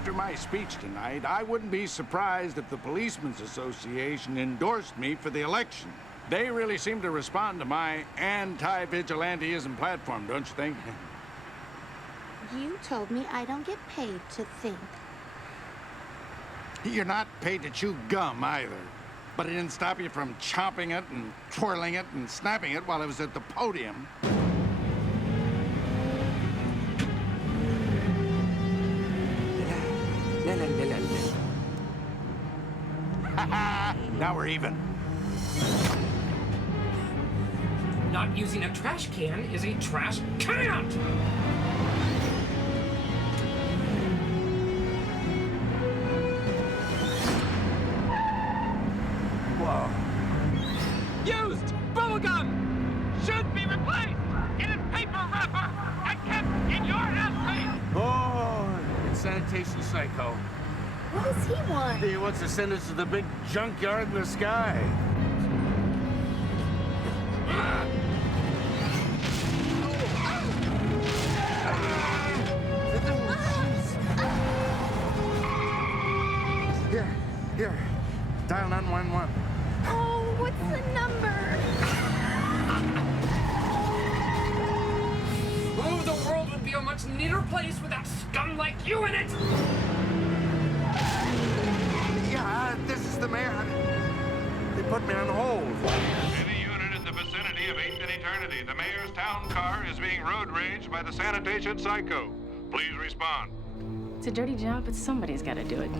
After my speech tonight, I wouldn't be surprised if the Policemen's Association endorsed me for the election. They really seem to respond to my anti-vigilanteism platform, don't you think? You told me I don't get paid to think. You're not paid to chew gum either. But it didn't stop you from chomping it and twirling it and snapping it while I was at the podium. Now we're even. Not using a trash can is a trash can! Whoa. Used bubblegum should be replaced in a paper wrapper and kept in your ashtray! Oh, it's Sanitation Psycho. What does he want? He wants to send us to the big junkyard in the sky. Here, dial 911. Oh, what's the number? Oh, the world would be a much neater place without scum like you in it! Yeah, this is the mayor. They put me on hold. Any unit in the vicinity of 8th and Eternity, the mayor's town car is being road raged by the Sanitation Psycho. Please respond. It's a dirty job, but somebody's got to do it.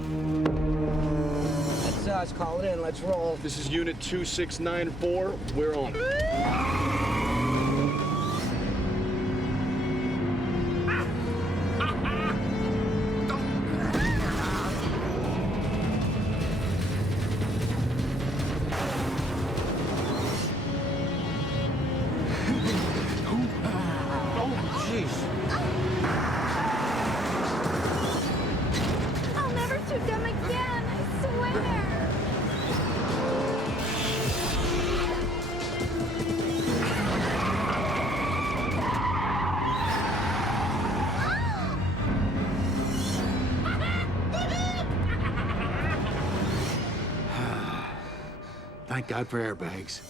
That's us. Call it in. Let's roll. This is Unit 2694. We're on. I'll never shoot them again, I swear. Thank God for airbags.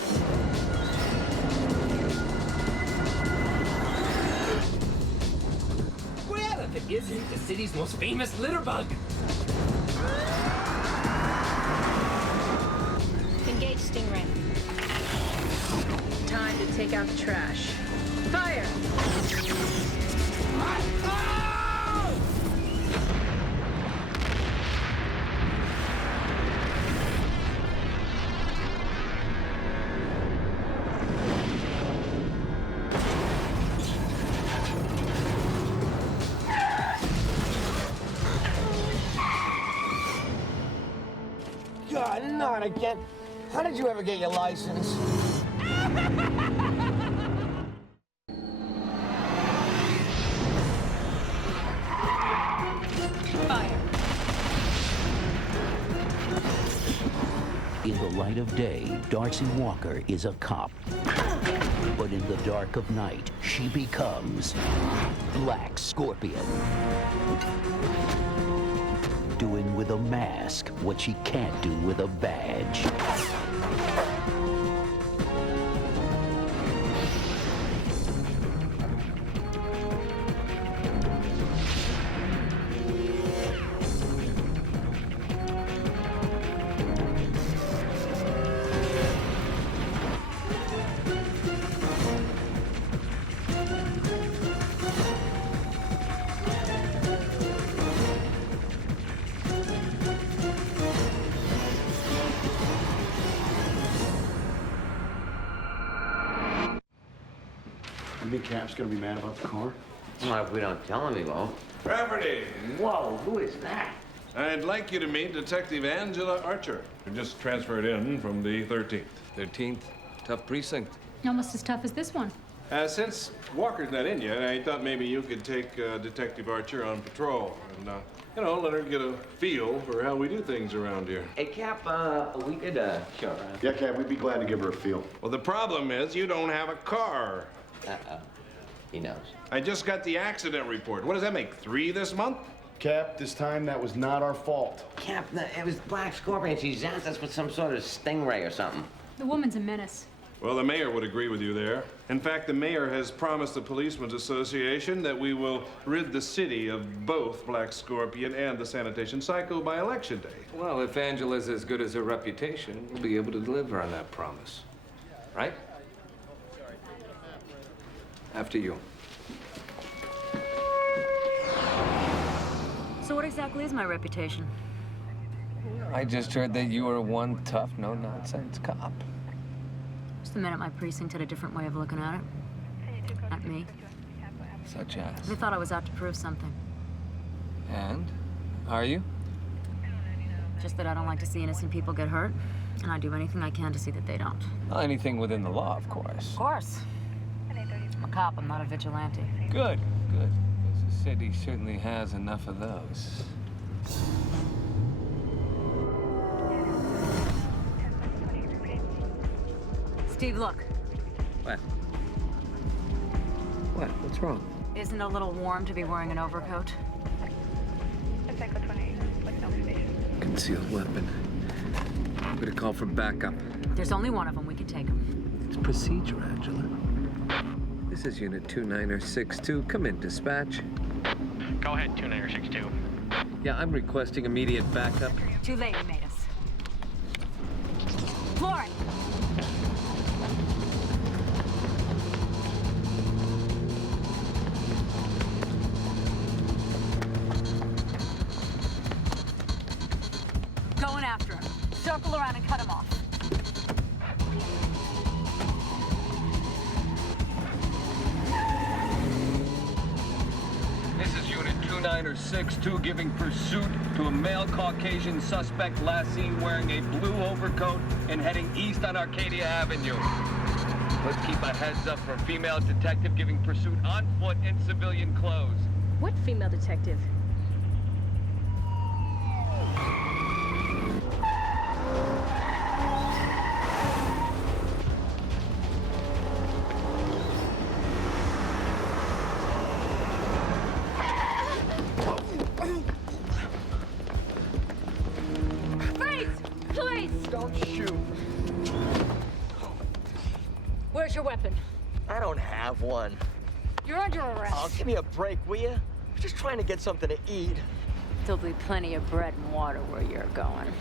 Well, if it isn't the city's most famous litter bug. Engage Stingray. Time to take out the trash. Fire! God, not again. How did you ever get your license? Fire! In the light of day, Darcy Walker is a cop. But in the dark of night, she becomes Black Scorpion. Doing with a mask what she can't do with a badge. You think Cap's gonna be mad about the car? Well, if we don't tell him, he won't. Rafferty, Whoa, who is that? I'd like you to meet Detective Angela Archer, who just transferred in from the 13th. 13th? Tough precinct. Almost as tough as this one. Since Walker's not in yet, I thought maybe you could take Detective Archer on patrol and, you know, let her get a feel for how we do things around here. Hey, Cap, we could show around. Yeah, Cap, we'd be glad to give her a feel. Well, the problem is you don't have a car. Uh-oh. He knows. I just got the accident report. What does that make, 3 this month? Cap, this time that was not our fault. Cap, it was Black Scorpion. She zapped us with some sort of stingray or something. The woman's a menace. Well, the mayor would agree with you there. In fact, the mayor has promised the Policemen's Association that we will rid the city of both Black Scorpion and the Sanitation Psycho by Election Day. Well, if Angela's as good as her reputation, we'll be able to deliver on that promise. Right? After you. So what exactly is my reputation? I just heard that you were one tough, no-nonsense cop. Just the minute my precinct had a different way of looking at it. At me. Such as? They thought I was out to prove something. And? Are you? Just that I don't like to see innocent people get hurt, and I do anything I can to see that they don't. Well, anything within the law, of course. Of course. I'm a cop, I'm not a vigilante. Good, good. Because the city certainly has enough of those. Steve, look. What? What? What's wrong? Isn't it a little warm to be wearing an overcoat? Concealed weapon. We're gonna call for backup. There's only one of them. We can take him. It's procedure, Angela. This is Unit 2962. Come in, dispatch. Go ahead, 2962. Yeah, I'm requesting immediate backup. Too late, he made us. Floor it! Going after him. Circle around and cut him off. This is Unit 2962 giving pursuit to a male Caucasian suspect last seen wearing a blue overcoat and heading east on Arcadia Avenue. Let's keep a heads up for a female detective giving pursuit on foot in civilian clothes. What female detective? Where's your weapon? I don't have one. You're under arrest. Oh, give me a break, will you? I'm just trying to get something to eat. There'll be plenty of bread and water where you're going.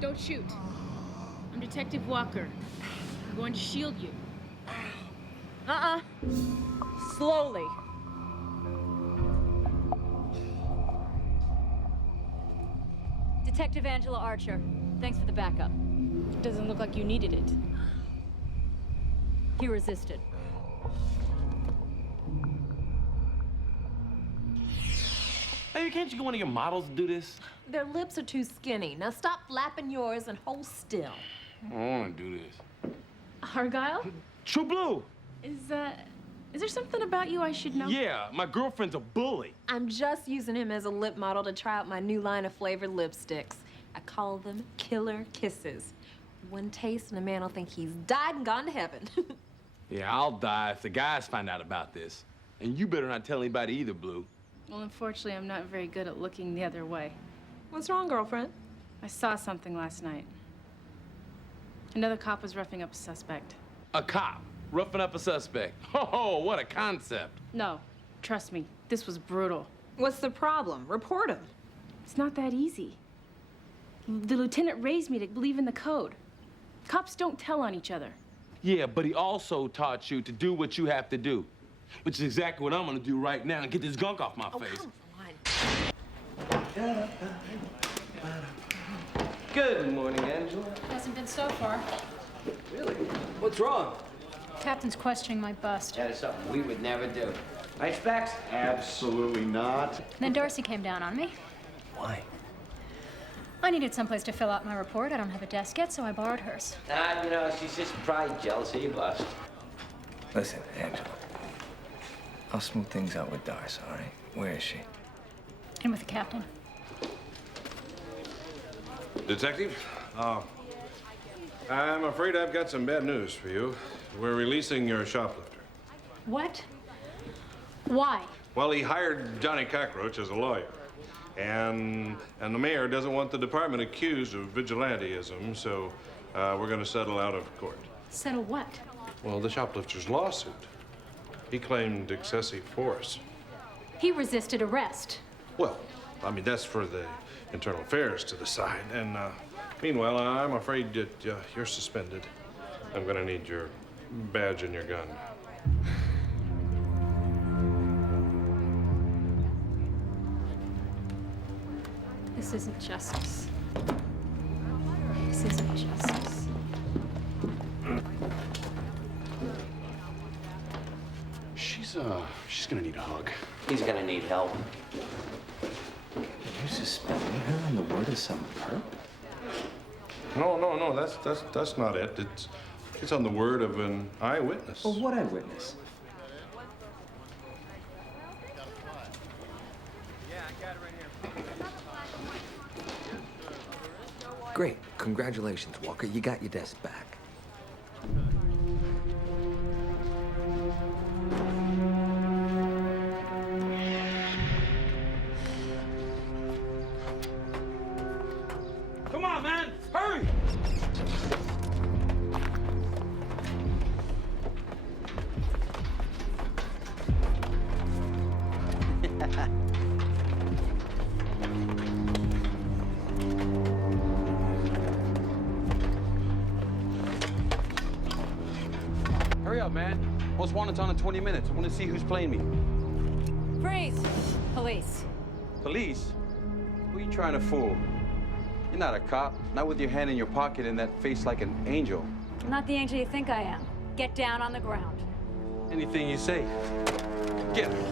Don't shoot. I'm Detective Walker. I'm going to shield you. Slowly. Detective Angela Archer. Thanks for the backup. Doesn't look like you needed it. He resisted. Hey, can't you get one of your models to do this? Their lips are too skinny. Now stop flapping yours and hold still. I don't want to do this. Argyle? True Blue. Is there something about you I should know? Yeah, my girlfriend's a bully. I'm just using him as a lip model to try out my new line of flavored lipsticks. I call them Killer Kisses. One taste and a man will think he's died and gone to heaven. Yeah, I'll die if the guys find out about this. And you better not tell anybody either, Blue. Well, unfortunately, I'm not very good at looking the other way. What's wrong, girlfriend? I saw something last night. Another cop was roughing up a suspect. A cop roughing up a suspect. Oh, what a concept. No, trust me, this was brutal. What's the problem? Report him. It's not that easy. The lieutenant raised me to believe in the code. Cops don't tell on each other. Yeah, but he also taught you to do what you have to do. Which is exactly what I'm gonna do right now and get this gunk off my face. Come on. Good morning, Angela. Hasn't been so far. Really? What's wrong? Captain's questioning my bust. That is something we would never do. Right, Specs? Absolutely not. Then Darcy came down on me. Why? I needed someplace to fill out my report. I don't have a desk yet, so I borrowed hers. You know, she's just pride, jealousy, bust. Listen, Angela. I'll smooth things out with Darcy, all right? Where is she? In with the captain. Detective, I'm afraid I've got some bad news for you. We're releasing your shoplifter. What? Why? Well, he hired Johnny Cockroach as a lawyer. And the mayor doesn't want the department accused of vigilanteism, so we're going to settle out of court. Settle what? Well, the shoplifter's lawsuit. He claimed excessive force. He resisted arrest. Well, I mean, that's for the internal affairs to decide. And meanwhile, I'm afraid that you're suspended. I'm going to need your badge and your gun. This isn't justice. This isn't justice. She's gonna need a hug. He's gonna need help. You suspending her on the word of some perp? No, that's not it. It's on the word of an eyewitness. Well, what eyewitness? Great. Congratulations, Walker. You got your desk back. Come on, man! Hurry! Hurry up, man. Most wanted's on in 20 minutes. I want to see who's playing me. Freeze! Police. Police? Who are you trying to fool? You're not a cop. Not with your hand in your pocket and that face like an angel. I'm not the angel you think I am. Get down on the ground. Anything you say. Get him.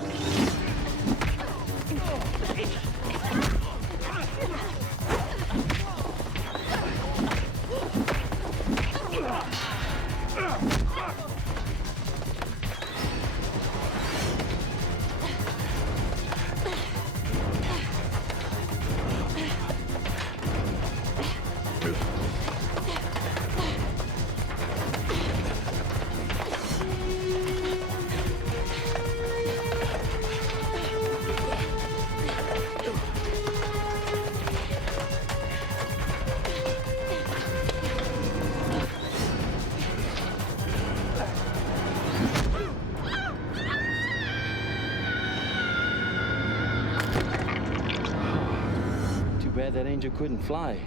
That angel couldn't fly.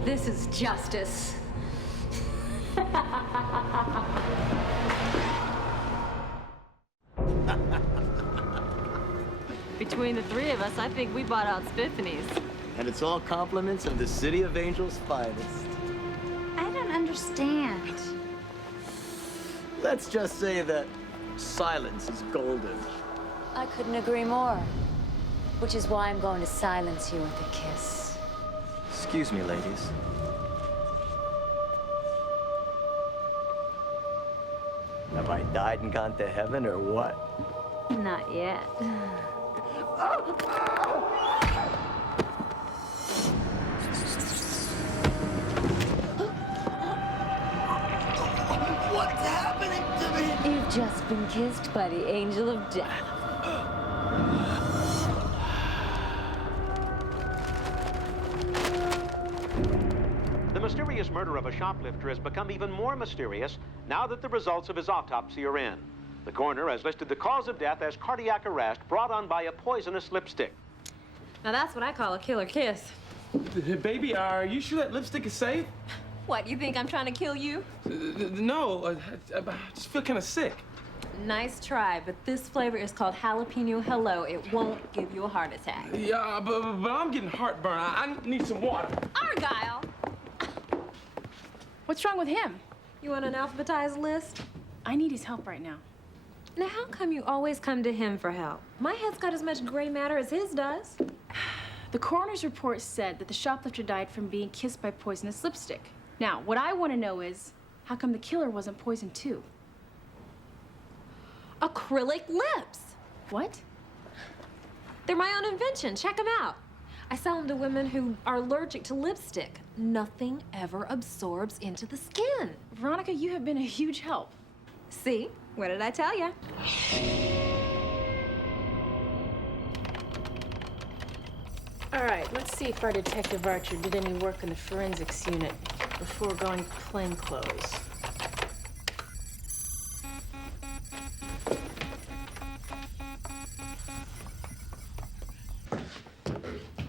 Now this is justice. Between the three of us, I think we bought out Spiffany's. And it's all compliments of the City of Angels' finest. I don't understand. Let's just say that silence is golden. I couldn't agree more. Which is why I'm going to silence you with a kiss. Excuse me, ladies. Have I died and gone to heaven or what? Not yet. What's happening to me? You've just been kissed by the angel of death. The mysterious murder of a shoplifter has become even more mysterious now that the results of his autopsy are in. The coroner has listed the cause of death as cardiac arrest brought on by a poisonous lipstick. Now that's what I call a killer kiss. Baby, are you sure that lipstick is safe? What, you think I'm trying to kill you? No, I just feel kind of sick. Nice try, but this flavor is called jalapeno hello. It won't give you a heart attack. Yeah, but I'm getting heartburn. I need some water. Argyle! What's wrong with him? You want an alphabetized list? I need his help right now. Now, how come you always come to him for help? My head's got as much gray matter as his does. The coroner's report said that the shoplifter died from being kissed by poisonous lipstick. Now, what I want to know is, how come the killer wasn't poisoned too? Acrylic lips. What? They're my own invention. Check them out. I sell them to women who are allergic to lipstick. Nothing ever absorbs into the skin. Veronica, you have been a huge help. See? What did I tell you? All right, let's see if our Detective Archer did any work in the forensics unit before going plainclothes.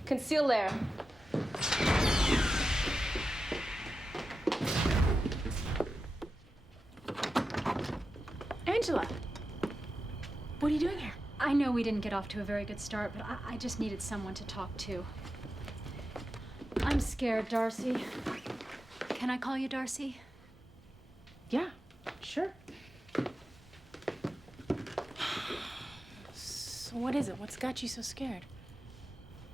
Conceal there. Angela, what are you doing here? I know we didn't get off to a very good start, but I just needed someone to talk to. I'm scared, Darcy. Can I call you Darcy? Yeah, sure. So what is it? What's got you so scared?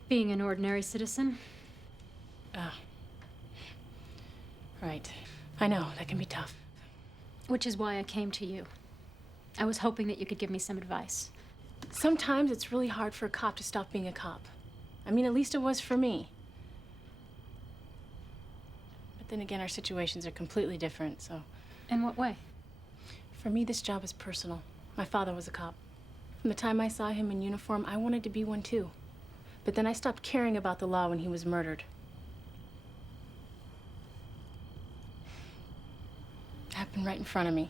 Being an ordinary citizen. Oh. Right. I know, that can be tough. Which is why I came to you. I was hoping that you could give me some advice. Sometimes it's really hard for a cop to stop being a cop. I mean, at least it was for me. But then again, our situations are completely different, so... In what way? For me, this job is personal. My father was a cop. From the time I saw him in uniform, I wanted to be one too. But then I stopped caring about the law when he was murdered. It happened right in front of me.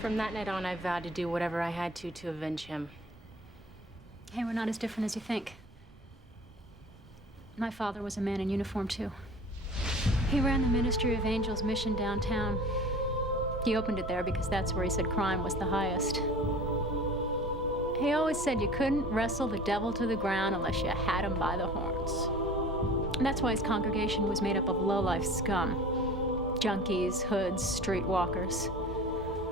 From that night on, I vowed to do whatever I had to avenge him. Hey, we're not as different as you think. My father was a man in uniform, too. He ran the Ministry of Angels mission downtown. He opened it there because that's where he said crime was the highest. He always said you couldn't wrestle the devil to the ground unless you had him by the horns. And that's why his congregation was made up of low-life scum. Junkies, hoods, streetwalkers.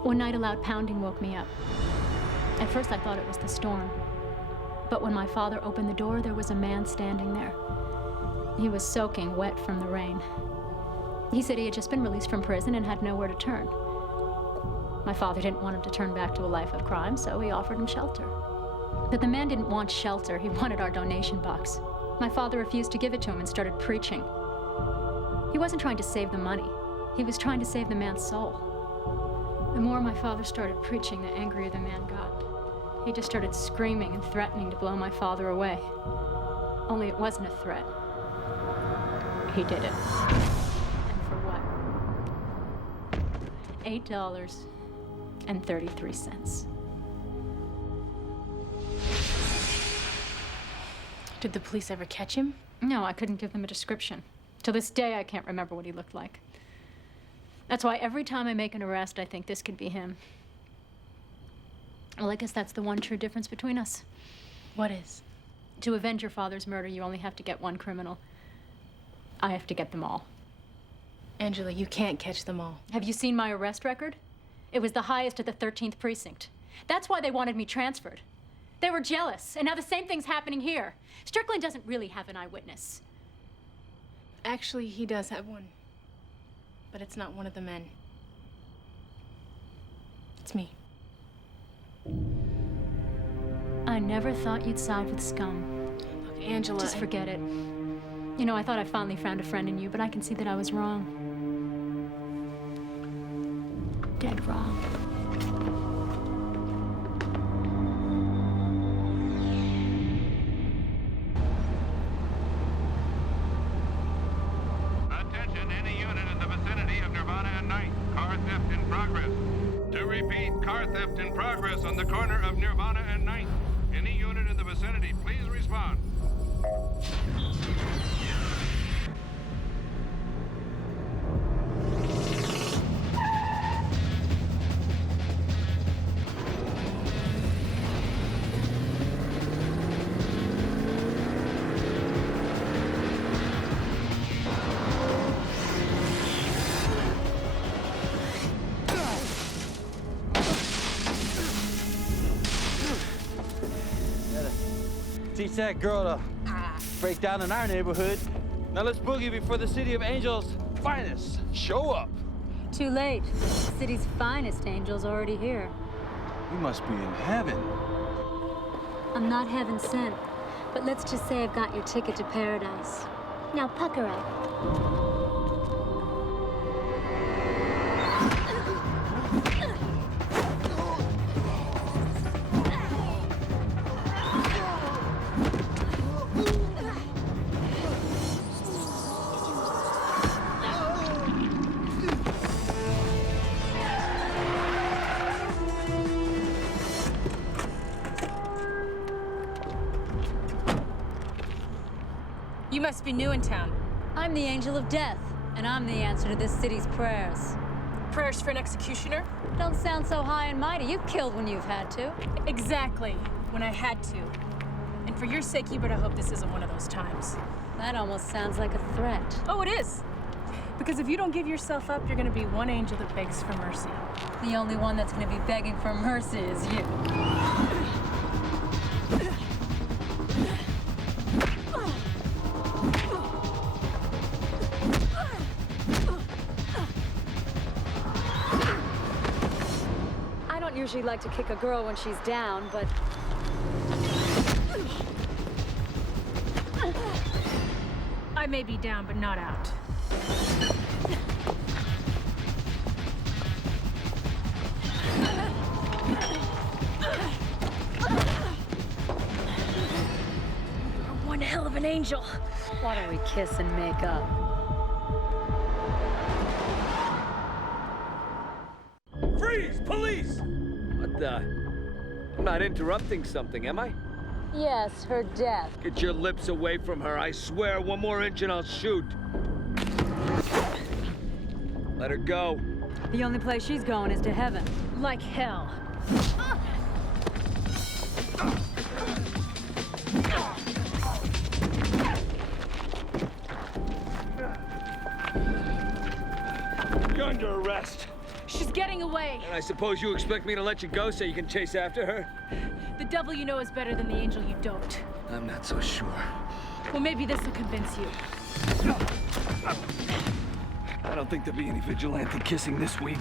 One night, a loud pounding woke me up. At first, I thought it was the storm. But when my father opened the door, there was a man standing there. He was soaking wet from the rain. He said he had just been released from prison and had nowhere to turn. My father didn't want him to turn back to a life of crime, so he offered him shelter. But the man didn't want shelter. He wanted our donation box. My father refused to give it to him and started preaching. He wasn't trying to save the money. He was trying to save the man's soul. The more my father started preaching, the angrier the man got. He just started screaming and threatening to blow my father away. Only it wasn't a threat. He did it. And for what? $8.33. Did the police ever catch him? No, I couldn't give them a description. To this day, I can't remember what he looked like. That's why every time I make an arrest, I think this could be him. Well, I guess that's the one true difference between us. What is? To avenge your father's murder, you only have to get one criminal. I have to get them all. Angela, you can't catch them all. Have you seen my arrest record? It was the highest at the 13th precinct. That's why they wanted me transferred. They were jealous, and now the same thing's happening here. Strickland doesn't really have an eyewitness. Actually, he does have one. But it's not one of the men. It's me. I never thought you'd side with scum. Look, Angela... Just forget it. You know, I thought I finally found a friend in you, but I can see that I was wrong. Dead wrong. Attention, any unit in the vicinity of Nirvana and Ninth. Car theft in progress. To repeat, car theft in progress on the corner of Nirvana and Ninth. Any unit in the vicinity, please respond. Teach that girl to break down in our neighborhood. Now let's boogie before the City of Angels' finest show up. Too late. The city's finest angel's already here. We must be in heaven. I'm not heaven sent, but let's just say I've got your ticket to paradise. Now pucker up. You must be new in town. I'm the angel of death, and I'm the answer to this city's prayers. Prayers for an executioner? Don't sound so high and mighty. You've killed when you've had to. Exactly, when I had to. And for your sake, you better hope this isn't one of those times. That almost sounds like a threat. Oh, it is. Because if you don't give yourself up, you're gonna be one angel that begs for mercy. The only one that's gonna be begging for mercy is you. I usually like to kick a girl when she's down, but... I may be down, but not out. You're one hell of an angel. Why don't we kiss and make up? Freeze! Police! What the? I'm not interrupting something, am I? Yes, her death. Get your lips away from her. I swear, one more inch and I'll shoot. Let her go. The only place she's going is to heaven. Like hell. You're under arrest. She's getting away. And I suppose you expect me to let you go so you can chase after her? The devil you know is better than the angel you don't. I'm not so sure. Well, maybe this will convince you. I don't think there'll be any vigilante kissing this week.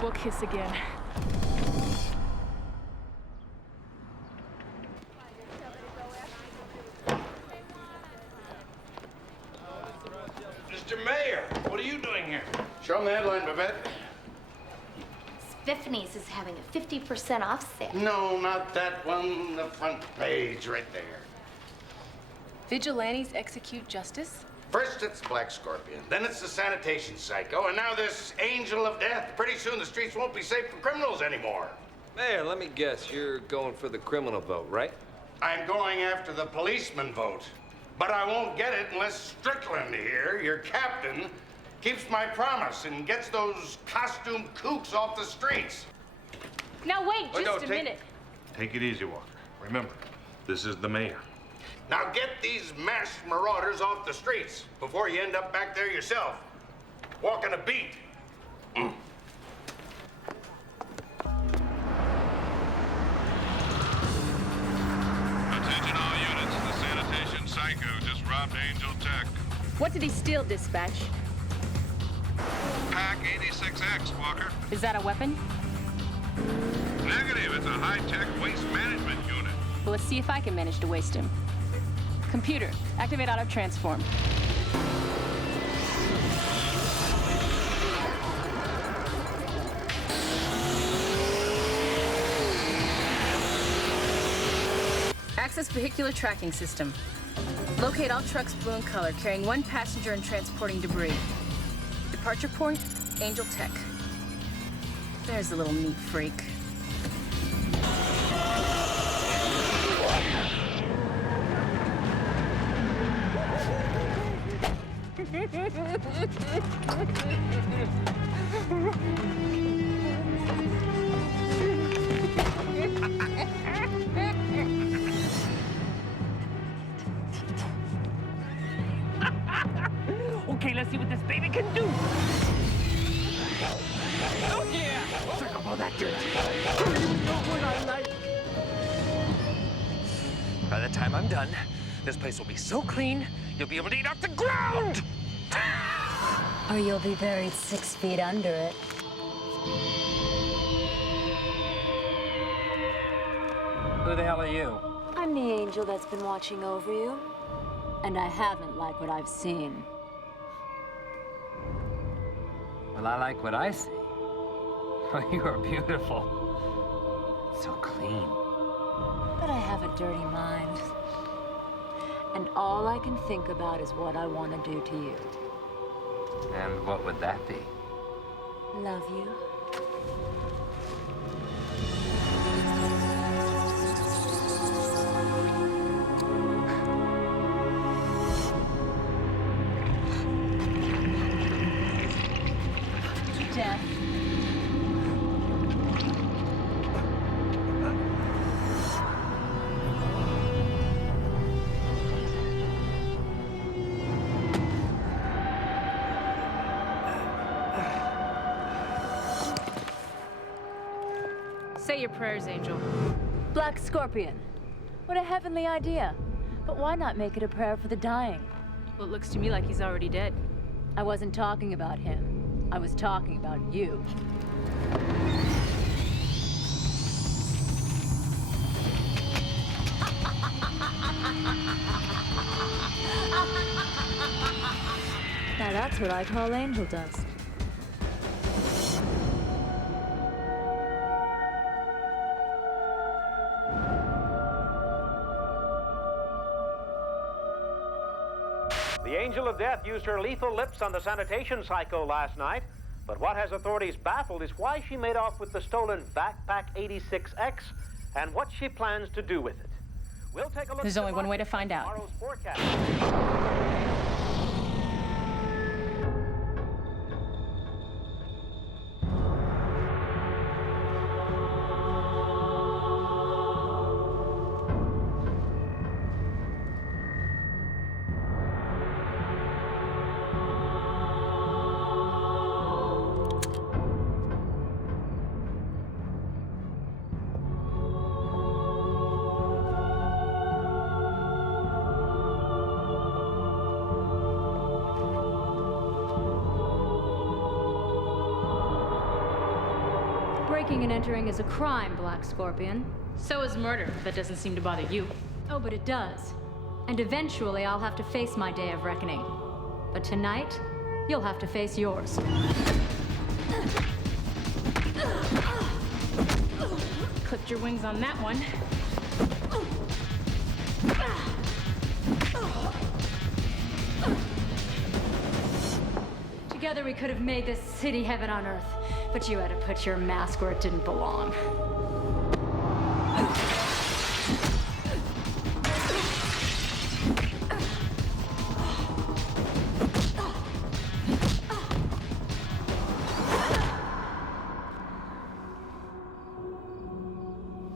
We'll kiss again. Mr. Mayor, what are you doing here? Show 'em the headline, Babette. Spiffany's is having a 50% off sale. No, not that one. The front page right there. Vigilantes execute justice? First it's Black Scorpion, then it's the Sanitation Psycho, and now this Angel of Death. Pretty soon the streets won't be safe for criminals anymore. Mayor, let me guess, you're going for the criminal vote, right? I'm going after the policeman vote, but I won't get it unless Strickland here, your captain, keeps my promise and gets those costume kooks off the streets. Now wait just a minute. Take it easy, Walker. Remember, this is the mayor. Now get these masked marauders off the streets before you end up back there yourself, walking a beat. Attention all units. The Sanitation Psycho just robbed Angel Tech. What did he steal, dispatch? Pack 86X, Walker. Is that a weapon? Negative. It's a high-tech waste management unit. Well, let's see if I can manage to waste him. Computer, activate auto transform. Access vehicular tracking system. Locate all trucks blue in color, carrying one passenger and transporting debris. Departure point, Angel Tech. There's the little neat freak. Okay, let's see what this baby can do. Oh, yeah! Suck up all that dirt. You know what I like. By the time I'm done, this place will be so clean, you'll be able to eat off the ground! Or you'll be buried 6 feet under it. Who the hell are you? I'm the angel that's been watching over you. And I haven't liked what I've seen. Well, I like what I see. You are beautiful. So clean. But I have a dirty mind. And all I can think about is what I want to do to you. And what would that be? Love you. Death. Say your prayers, Angel. Black Scorpion. What a heavenly idea. But why not make it a prayer for the dying? Well, it looks to me like he's already dead. I wasn't talking about him. I was talking about you. Now that's what I call angel dust. The Angel of Death used her lethal lips on the Sanitation Psycho last night, but what has authorities baffled is why she made off with the stolen Backpack 86X and what she plans to do with it. We'll take a look. There's only one way to find out. Tomorrow's forecast. Breaking and entering is a crime, Black Scorpion. So is murder. That doesn't seem to bother you. Oh, but it does. And eventually I'll have to face my day of reckoning. But tonight, you'll have to face yours. Clipped your wings on that one. together, we could have made this city heaven on earth. But you had to put your mask where it didn't belong.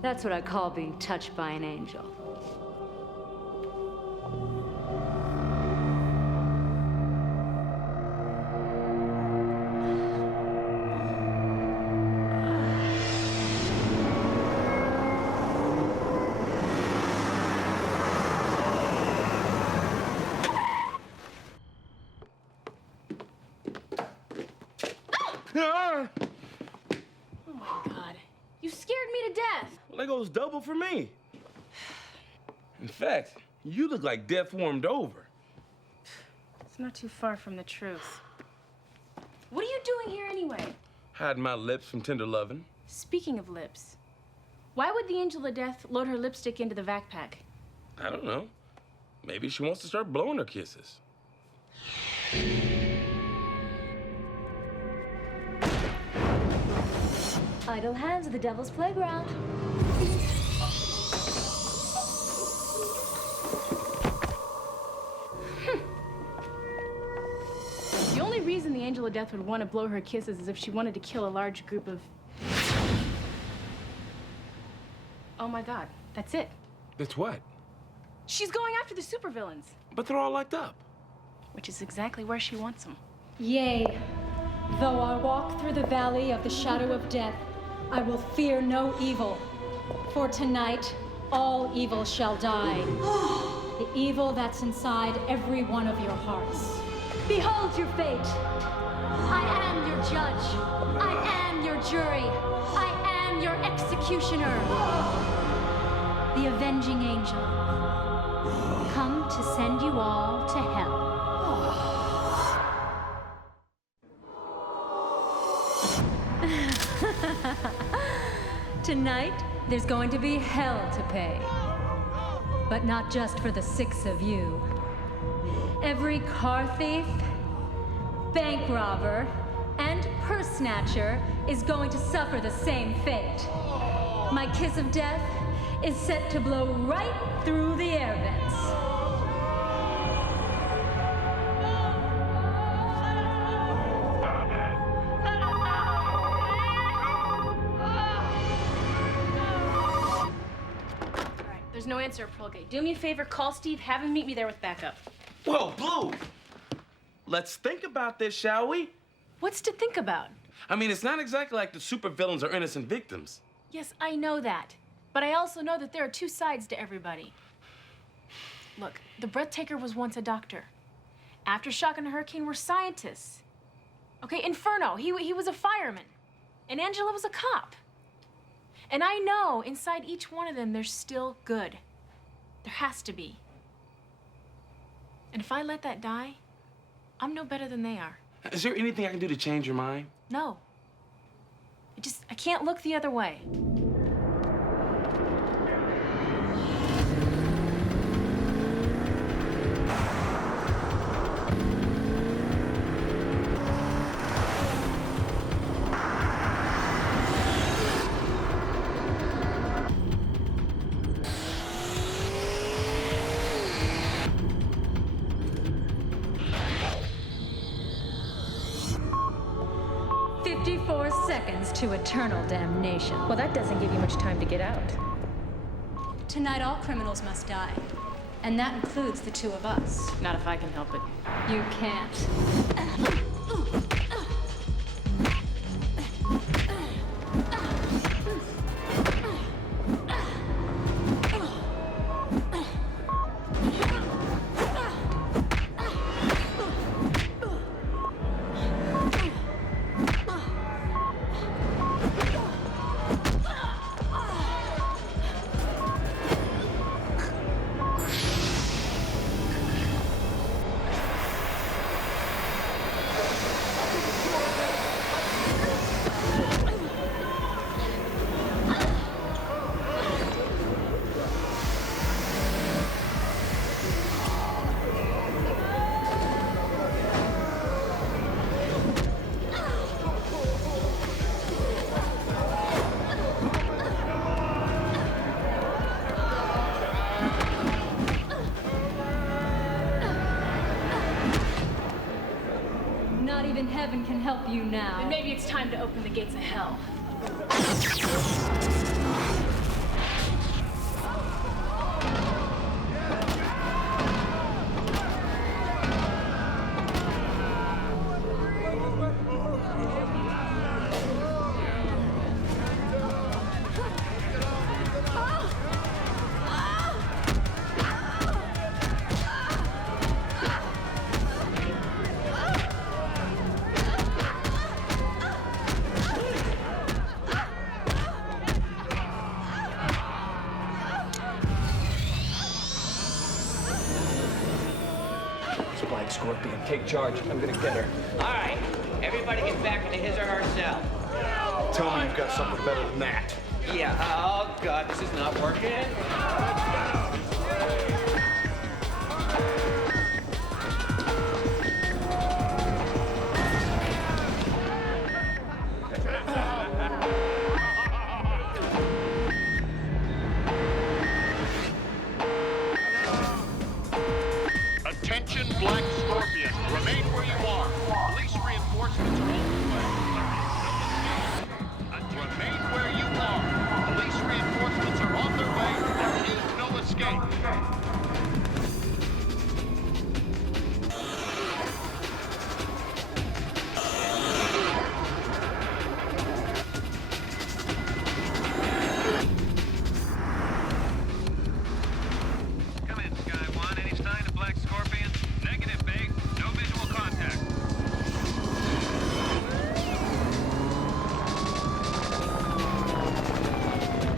That's what I call being touched by an angel. Oh my God. You scared me to death. Well, that goes double for me. In fact, you look like death warmed over. It's not too far from the truth. What are you doing here anyway? Hiding my lips from tender loving. Speaking of lips, why would the Angel of Death load her lipstick into the backpack? I don't know. Maybe she wants to start blowing her kisses. Idle hands are the devil's playground. The only reason the Angel of Death would want to blow her kisses is if she wanted to kill a large group of... Oh my God, that's it. That's what? She's going after the supervillains. But they're all locked up. Which is exactly where she wants them. Yea, though I walk through the valley of the shadow of death, I will fear no evil. For tonight, all evil shall die. The evil that's inside every one of your hearts. Behold your fate. I am your judge. I am your jury. I am your executioner. The avenging angel. Come to send you all to hell. Tonight, there's going to be hell to pay. But not just for the 6 of you. Every car thief, bank robber, and purse snatcher is going to suffer the same fate. My kiss of death is set to blow right through the air vents. There's no answer at Pearlgate. Do me a favor, call Steve, have him meet me there with backup. Whoa, Blue! Let's think about this, shall we? What's to think about? I mean, it's not exactly like the supervillains are innocent victims. Yes, I know that. But I also know that there are 2 sides to everybody. Look, the Breathtaker was once a doctor. Aftershock and Hurricane were scientists. Okay, Inferno, he was a fireman. And Angela was a cop. And I know inside each one of them there's still good. There has to be. And if I let that die, I'm no better than they are. Is there anything I can do to change your mind? No. I can't look the other way. To eternal damnation. Well, that doesn't give you much time to get out. Tonight, all criminals must die. And that includes the 2 of us. Not if I can help it. You can't. heaven can help you now. Then maybe it's time to open the gates of hell. Black Scorpion, take charge. I'm gonna get her. All right, everybody get back into his or her cell. Tell me you've got something better than that. Yeah, oh God, this is not working. Attention, Black Scorpion. Remain where you are. Police reinforcements are on the way. Remain where you are. Police reinforcements are on their way. There is no escape. Come in, Sky One. Any sign of Black Scorpion? Negative, Big. No visual contact.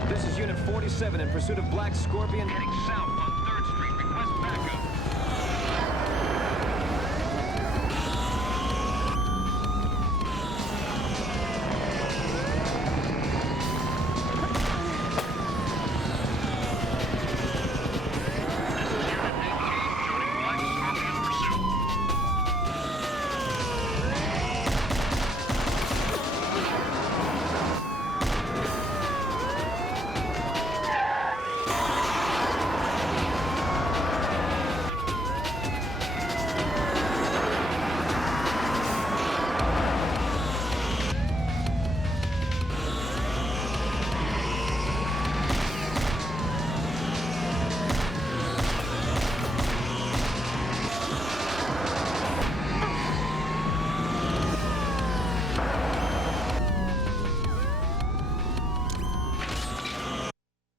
This is Unit 47 in pursuit of Black Scorpion. Heading south on 3rd Street. Request backup.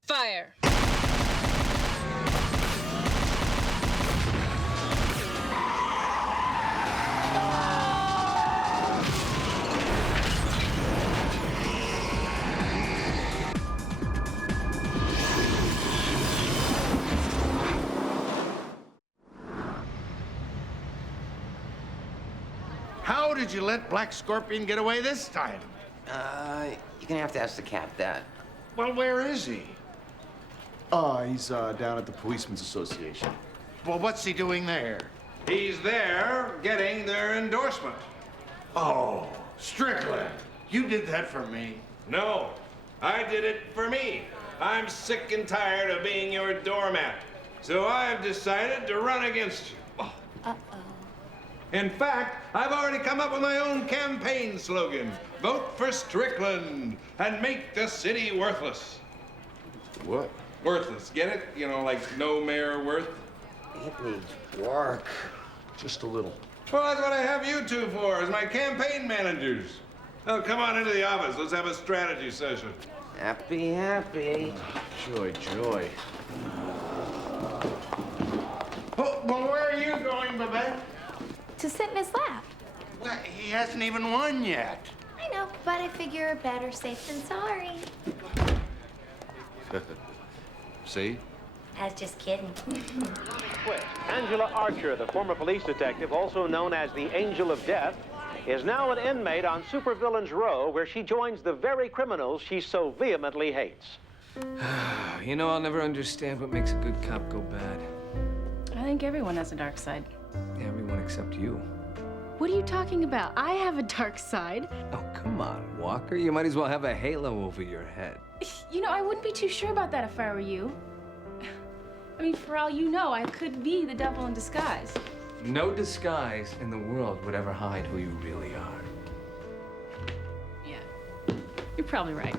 Fire! How did you let Black Scorpion get away this time? You're gonna have to ask the cap that. Well, where is he? He's down at the Policemen's Association. Well, what's he doing there? He's there getting their endorsement. Oh, Strickland, you did that for me. No, I did it for me. I'm sick and tired of being your doormat. So I've decided to run against you. Uh-oh. In fact, I've already come up with my own campaign slogan. Vote for Strickland and make the city worthless. What? Worthless, get it? You know, like no mayor worth? It needs work. Just a little. Well, that's what I have you two for, as my campaign managers. Oh, come on into the office. Let's have a strategy session. Happy, happy. Joy, joy. Oh, well, where are you going, Babette? To sit in his lap. Well, he hasn't even won yet. I know, but I figure better safe than sorry. See? I was just kidding. Twist. Angela Archer, the former police detective, also known as the Angel of Death, is now an inmate on Supervillains Row, where she joins the very criminals she so vehemently hates. You know, I'll never understand what makes a good cop go bad. I think everyone has a dark side. Everyone except you. What are you talking about? I have a dark side. Oh, come on, Walker. You might as well have a halo over your head. You know, I wouldn't be too sure about that if I were you. I mean, for all you know, I could be the devil in disguise. No disguise in the world would ever hide who you really are. Yeah, you're probably right.